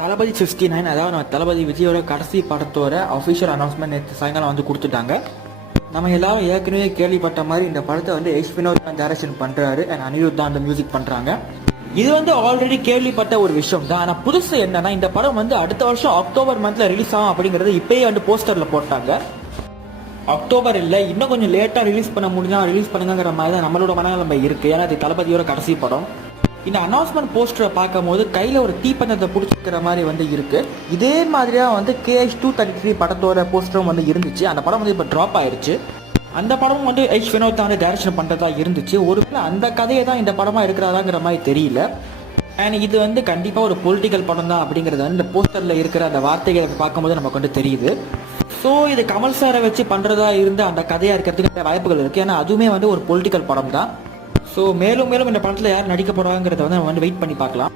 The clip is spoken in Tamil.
தளபதி 69, அதாவது நம்ம தளபதி விஜயோட கடைசி படத்தோட அஃபிஷியல் அனௌன்ஸ்மெண்ட் நேற்று சாயங்காலம் வந்து கொடுத்துட்டாங்க. நம்ம எல்லாரும் ஏற்கனவே கேள்விப்பட்ட மாதிரி இந்த படத்தை வந்து எச் வினோத் தான் டைரக்ஷன் பண்ணுறாரு அண்ட் அனிருத் தான் அந்த மியூசிக் பண்ணுறாங்க. இது வந்து ஆல்ரெடி கேள்விப்பட்ட ஒரு விஷயம் தான். ஆனால் புதுசு என்னன்னா, இந்த படம் வந்து அடுத்த வருஷம் அக்டோபர் மந்த்ல ரிலீஸ் ஆகும் அப்படிங்கிறது இப்பயே வந்து போஸ்டரில் போட்டாங்க. அக்டோபர் இல்லை, இன்னும் கொஞ்சம் லேட்டாக ரிலீஸ் பண்ண முடிஞ்சா ரிலீஸ் பண்ணுங்கிற மாதிரி தான் நம்மளோட மனநிலைமை இருக்குது. ஏன்னா அது தளபதியோட கடைசி படம். இந்த அனௌன்ஸ்மெண்ட் போஸ்டரை பார்க்கும் போது கையில் ஒரு தீப்பந்தத்தை பிடிச்சிக்கிற மாதிரி வந்து இருக்குது. இதே மாதிரியாக வந்து KH233 படத்தோட போஸ்டரும் வந்து இருந்துச்சு. அந்த படம் வந்து இப்போ ட்ராப் ஆயிடுச்சு. அந்த படமும் வந்து எச் வினோத் தான் வந்து டைரக்ஷன் பண்ணுறதா இருந்துச்சு. ஒருவேளை அந்த கதையை தான் இந்த படமாக இருக்கிறதாங்கிற மாதிரி தெரியல. அண்ட் இது வந்து கண்டிப்பாக ஒரு பொலிட்டிக்கல் படம் தான் அப்படிங்கிறது வந்து இந்த போஸ்டரில் இருக்கிற அந்த வார்த்தைகளை பார்க்கும்போது நமக்கு வந்து தெரியுது. ஸோ இது கமல் சாரை வச்சு பண்ணுறதா இருந்து அந்த கதையாக இருக்கிறதுக்கு வாய்ப்புகள் இருக்குது. ஏன்னா அதுவுமே வந்து ஒரு பொலிட்டிக்கல் படம் தான். ஸோ மேலும் மேலும் இந்த படத்தில் யார் நடிக்க போகிறாங்கிறத வந்து நம்ம வந்து வெயிட் பண்ணி பார்க்கலாம்.